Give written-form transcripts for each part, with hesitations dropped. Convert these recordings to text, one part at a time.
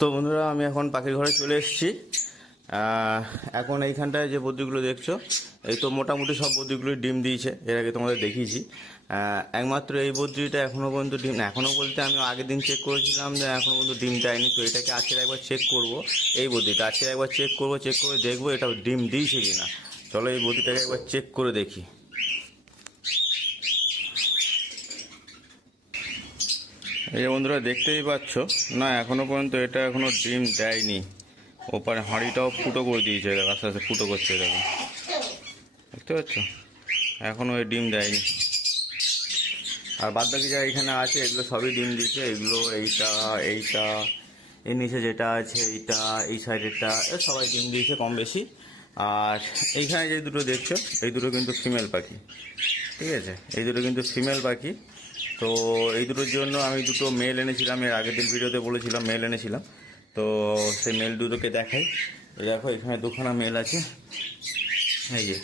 তো বন্ধুরা, আমি এখন পাখির ঘরে চলে এসেছি। এখন এইখানটায় যে বদ্রিগুলো দেখছো, এই তো মোটামুটি সব বদ্রিগুলোই ডিম দিয়েছে। এর আগে তোমাদের দেখিয়েছি। একমাত্র এই বদ্রিটা এখনও পর্যন্ত ডিম, এখনও বলতে আমি আগের দিন চেক করেছিলাম যে এখনও পর্যন্ত ডিম দেয়নি। তো এটাকে আজকের একবার চেক করব। এই বদ্রিটা আজকে একবার চেক করে দেখবো এটা ডিম দিয়েছে কি না। চলো এই বদ্রিটাকে একবার চেক করে দেখি। এই যে বন্ধুরা দেখতেই পাচ্ছ, না এখনো পর্যন্ত এটা এখনো ডিম দেয়নি। ওপারে হাঁড়িটাও ফুটো করে দিয়েছে, দেখো আস্তে আস্তে ফুটো করছে, দেখো দেখতে পাচ্ছ, এখনো এই ডিম দেয়নি। আর বাদ বাকি যা এখানে আছে এগুলো সবই ডিম দিচ্ছে। এগুলো এইটা এইটা এর নিচে যেটা আছে এইটা, এই সাইডেরটা, সবাই ডিম দিয়েছে কম বেশি। আর এইখানে যে দুটো দেখছো, এই দুটো কিন্তু ফিমেল পাখি, ঠিক আছে, এই দুটো কিন্তু ফিমেল পাখি। তো এই দুটোর জন্য আমি দুটো মেল এনেছিলাম, এর আগের দিন ভিডিওতে বলেছিলাম মেল এনেছিলাম। তো সেই মেল দুটোকে দেখাই। দেখো এখানে দুখানা মেল আছে, এই যে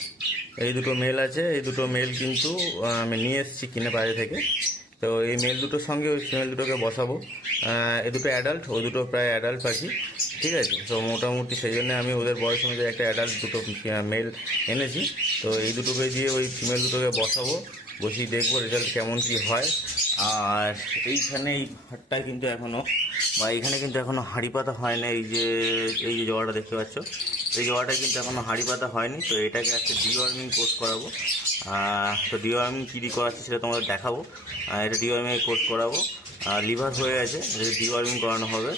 এই দুটো মেল আছে। এই দুটো মেল কিন্তু আমি নিয়ে এসেছি কিনে বাইরে থেকে। তো এই মেল দুটোর সঙ্গে ওই ফিমেল দুটোকে বসাবো। এই দুটো অ্যাডাল্ট, ও দুটো প্রায় অ্যাডাল্ট পাখি, ঠিক আছে। তো মোটামুটি সেই জন্য আমি ওদের বয়স অনুযায়ী একটা অ্যাডাল্ট দুটো মেল এনেছি। তো এই দুটোকে দিয়ে ওই ফিমেল দুটোকে বসাবো, বসিয়ে দেখবো রেজাল্ট কেমন কি হয়। আর এইখানে এই হাটটায় কিন্তু এখনও, বা এইখানে কিন্তু এখনও হাঁড়ি পাতা হয় না। এই যে জোয়াটা দেখতে পাচ্ছ, এই জোয়াটা কিন্তু এখনও হাঁড়ি পাতা হয়নি। তো এটাকে আজকে ডিওয়ার্মিং কোর্স করাবো। তো ডিওয়ার্মিং কী করাচ্ছি সেটা তোমাদের দেখাবো। এটা ডিওয়ার্মিং কোর্স করাবো। লিভার হয়ে গেছে, এটা ডিওয়ার্মিং করানো হবে।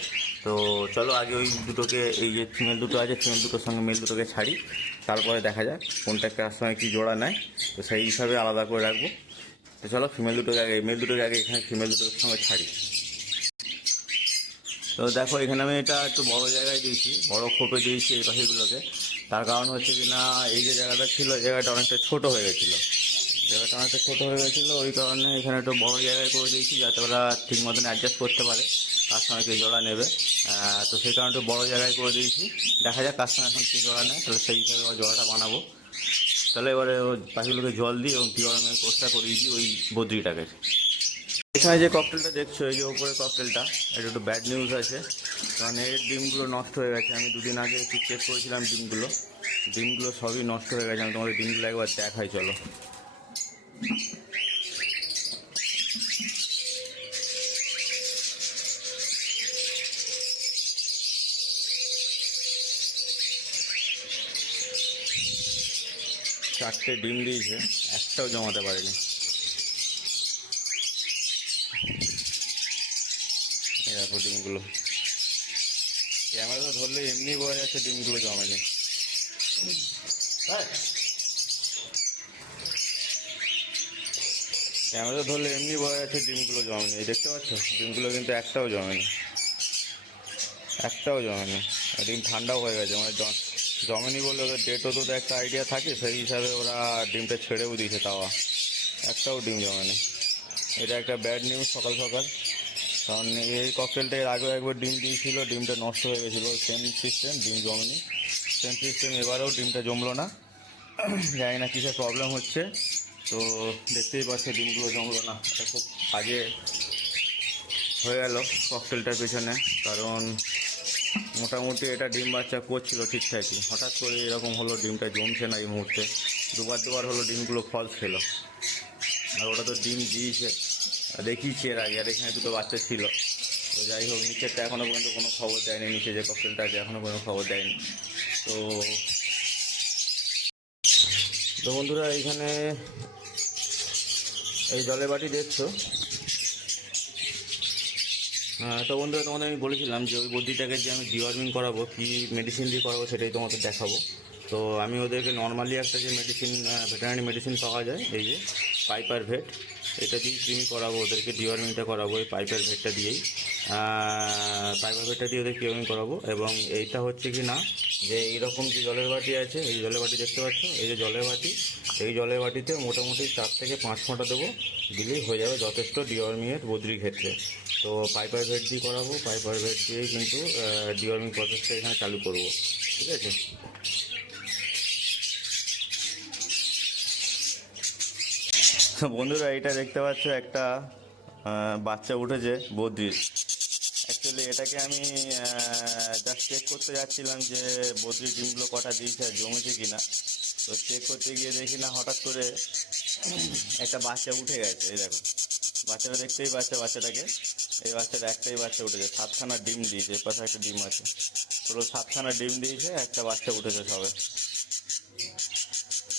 তো চলো আগে ওই দুটোকে, এই যে ফিমেল দুটো আছে, ফিমেল দুটোর সঙ্গে মেল দুটোকে ছাড়ি, তারপরে দেখা যাক কোনটা কার সঙ্গে কী জোড়া নেয়। তো সেই হিসাবে আলাদা করে রাখবো। তো চলো ফিমেল দুটোকে আগে, মেল দুটোকে আগে এখানে ফিমেল দুটোর সঙ্গে ছাড়ি। তো দেখো এখানে আমি এটা একটু বড় জায়গায় দিয়েছি, বড় খোপে দিয়েছি এই পাখিগুলোকে। তার কারণ হচ্ছে কি না, এই যে জায়গাটা ছিল, জায়গাটা অনেকটা ছোট হয়ে গেছিলো, জায়গাটা অনেকটা ছোটো হয়ে গেছিলো। ওই কারণে এখানে একটু বড় জায়গায় করে দিয়েছি, যাতে ওরা ঠিক মতন অ্যাডজাস্ট করতে পারে কার সঙ্গে কী জোড়া নেবে। তো সেই কারণে একটু বড় জায়গায় করে দিয়েছি। দেখা যাক কার সঙ্গে এখন কী জোড়া নেয়, তাহলে সেই হিসাবে ওর জোড়াটা বানাবো। তাহলে এবারে ওই পাখিগুলোকে জল দিই এবং ডিওয়ার্মের কোর্সটা করিয়ে দিই ওই বদ্রিটাকে। এখানে যে ককটেলটা দেখছো, এই যে উপরে ককটেলটা, এটা একটু ব্যাড নিউজ আছে, কারণ এর ডিমগুলো নষ্ট হয়ে গেছে। আমি দুদিন আগে একটু চেক করেছিলাম ডিমগুলো সবই নষ্ট হয়ে গেছে। আমি তোমাদের ডিমগুলো একবার দেখাই, চলো। চারটে ডিম দিয়েছে, একটাও জমাতে পারেনি। এই দেখো ডিমগুলো, ক্যামেরা ধরলে এমনি বোঝা যাচ্ছে ডিমগুলো জমেনি। ক্যামেরা ধরলে এমনি বোঝা যাচ্ছে ডিমগুলো জমেনি। এই দেখতে পাচ্ছ, ডিমগুলো কিন্তু একটাও জমেনি, একটাও জমেনি। ডিম ঠান্ডাও হয়ে গেছে, মানে জমেনি বলে ওদের ডেটও তো একটা আইডিয়া থাকে, সেই হিসাবে ওরা ডিমটা ছেড়েও দিয়েছে, তাওয়া একটাও ডিম জমেনি। এটা একটা ব্যাড নিউজ সকাল সকাল, কারণ এই ককটেলটা এর আগেও একবার ডিম দিয়েছিল, ডিমটা নষ্ট হয়ে গেছিলো। সেম সিস্টেম, ডিম জমেনি, সেম সিস্টেম এবারেও ডিমটা জমলো না। জানি না কিসের প্রবলেম হচ্ছে। তো দেখতেই পাচ্ছে ডিমগুলো জমলো না। এটা খুব কাজে হয়ে গেল ককটেলটার পেছনে, কারণ মোটামুটি এটা ডিম বাচ্চা করছিল ঠিকঠাকই, হঠাৎ করে এরকম হলো, ডিমটা জমছে না এই মুহূর্তে। দুবার হলো ডিমগুলো ফলস খেলো। আর ওটা তো ডিম দিয়েছে, দেখিয়েছি এর আগে। আর এখানে দুটো বাচ্চা ছিল। তো যাই হোক, নিচেরটা এখনও পর্যন্ত কোনো খবর দেয়নি, নিচে যে ককটেলটা আছে এখনও কোনো খবর দেয়নি। তো তো বন্ধুরা, এইখানে এই জলের বাটি দেখছো। তো বন্ধুরা, তোমাদের আমি বলেছিলাম যে ওই বদ্রিটাকে যে আমি ডিওয়ার্মিং করাবো, কী মেডিসিন দিয়ে করাবো সেটাই তোমাদের দেখাবো। তো আমি ওদেরকে নর্মালি একটা যে মেডিসিন, ভেটেরিনারি মেডিসিন পাওয়া যায়, এই যে পাইপার ভেট, এটা দিয়েই ক্রিমি করাবো ওদেরকে, ডিওয়ার্মিংটা করাবো এই পাইপার ভেটটা দিয়েই। পাইপার ভেটটা দিয়ে ওদের ডিওয়ার্মিং করাবো। এবং এইটা হচ্ছে কি না, যে এইরকম যে জলের বাটি আছে, এই জলের বাটি দেখতে পাচ্ছ, এই যে জলের বাটি, এই জলের বাটিতে মোটামুটি 4 থেকে 5 ফোঁটা দেবো, দিলেই হয়ে যাবে যথেষ্ট ডিওয়ার্মিংয়ের বদ্রির ক্ষেত্রে। তো পাইপার ভেট দিয়ে করাবো, পাইপার ভেট দিয়েই কিন্তু ডিওয়ার্মিং প্রসেসটা এখানে চালু করব, ঠিক আছে। তো বন্ধুরা, এটা দেখতে পাচ্ছ একটা বাচ্চা উঠেছে বদ্রির, অ্যাকচুয়ালি এটাকে আমি জাস্ট চেক করতে যাচ্ছিলাম যে বদ্রি ডিমগুলো কটা দিয়েছে আর জমেছে কিনা। তো চেক করতে গিয়ে দেখি না হঠাৎ করে একটা বাচ্চা উঠে গেছে। এই দেখো বাচ্চাটা দেখতেই পাচ্ছে বাচ্চাটাকে। এই বাচ্চাটা একটাই বাচ্চা উঠেছে, 7খানা ডিম দিয়েছে। এর পাশে একটা ডিম আছে, পুরো 7খানা ডিম দিয়েছে, একটা বাচ্চা উঠেছে সবে।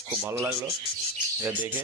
খুব ভালো লাগলো এটা দেখে।